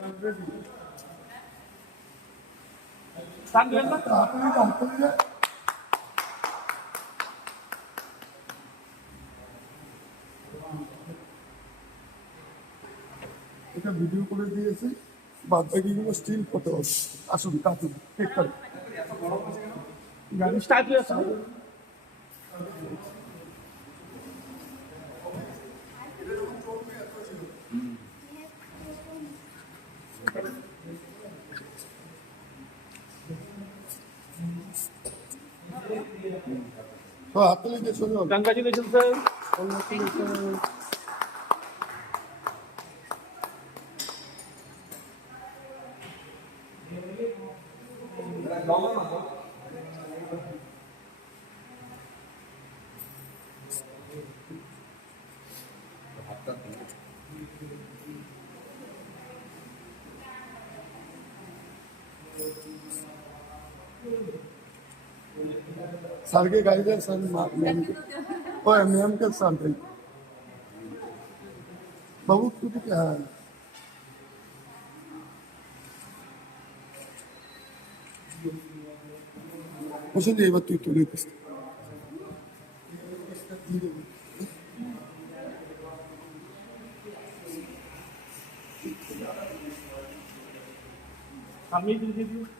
এটা ভিডিও করে দিয়েছি, বাদ বাকিগুলো স্টিল ফটো। আসুন কাটুন, ঠিক করে গাড়ি স্টার্ট হয়ে আসুন। তো হাততালি দিয়ে শুনুন। Congratulation sir. কংগ্রাচুলেশন। सर के गाइड है सर मैम ओ मैम के साथ है बहुत कुछ क्या है कुछ नहीं बस तू ले बस हम ही दे दीजिए।